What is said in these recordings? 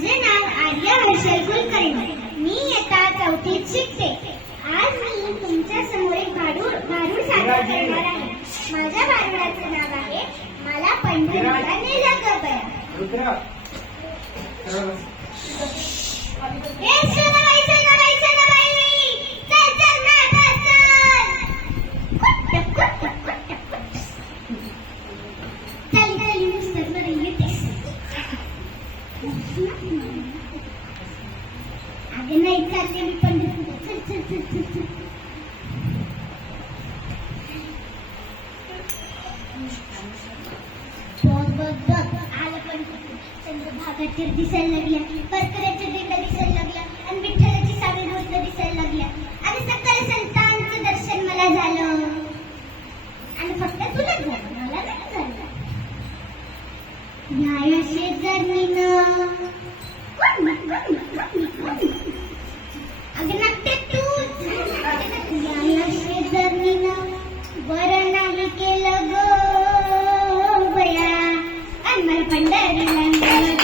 माझे नाव आर्या हर्षल कुलकर्णी. मी इयत्ता चौथीत शिकते. आज मी तुमच्या समोर एक भारूड सादर करणार आहे. माझ्या भारुडाचे नाव आहे मला पंढरीला नेलं ग बया. अगं नाही चालते मी पंढरपूर. चल बघ आलं पंढरपूर. चंद्रभागा तीर दिसायला लागल्या, परकराच्या दिंड्या दिसायला लागल्या आणि विठ्ठलाची सावी गोष्ट दिसायला लागल्या आणि सकाळी संतांचं दर्शन मला झालं आणि फक्त तुलाच झालं, मला नाही झालं. न्याय शेजारीनं अगं नक्की तूच. न्याय शेजारीनं बरं नाही केलं ग बया आणि मला पंढरीला नेलं ग.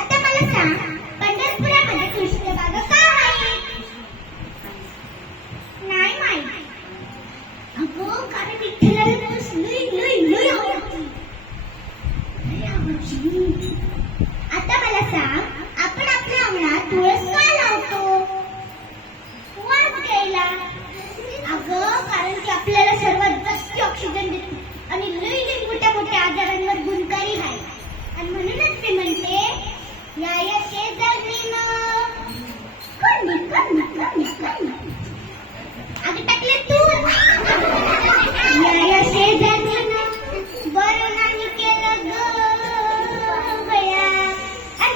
आता मला सांग, पंढरपुरामध्ये कृष्ण बागा का आहे? नाही माहिती. अगं कारण विठ्ठलाला तुळस लई आवडते. आता मला सांग, आपण आपल्या अंगणात तुळस का लावतो? वास घ्यायला. अगं कारण ती आपल्याला सर्वात जास्त ऑक्सिजन देते आणि लई मोठ्या आजारांवर गुणकारी आहे. आणि म्हणूनच मी म्हणते या शेजारीनं अगं टाकले तू. या शेजारीनं बरं नाही केलं ग बया आणि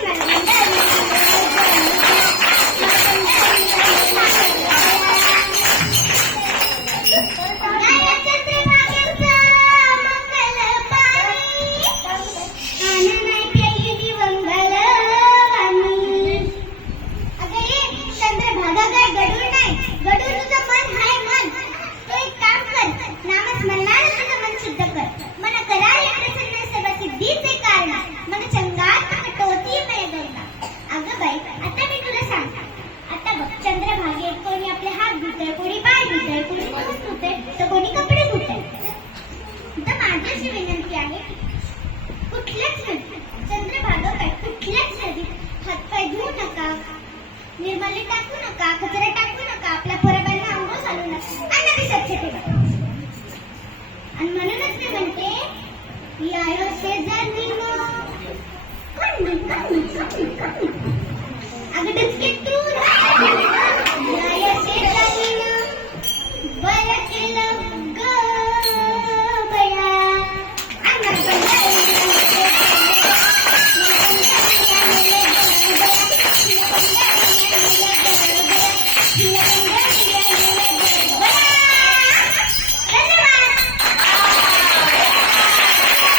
चंद्रभागेत कोणी आपले हात धुतय, कोणी पाय धुतय, कोणी तोंड धुतय, तर कोणी कपडे धुतय. तर माझी अशी विनंती आहे, कुठल्याच नदीत चंद्रभागा काय कुठल्याच नदीत हातपाय धुवू नका, निर्मली टाकू नका, कचरा टाकू नका, आपल्या पोराबांना अंघोळ घालू नका आणि नदी स्वच्छ ठेवा. आणि म्हणूनच मी म्हणते या शेजारीनं अगं डचके तू.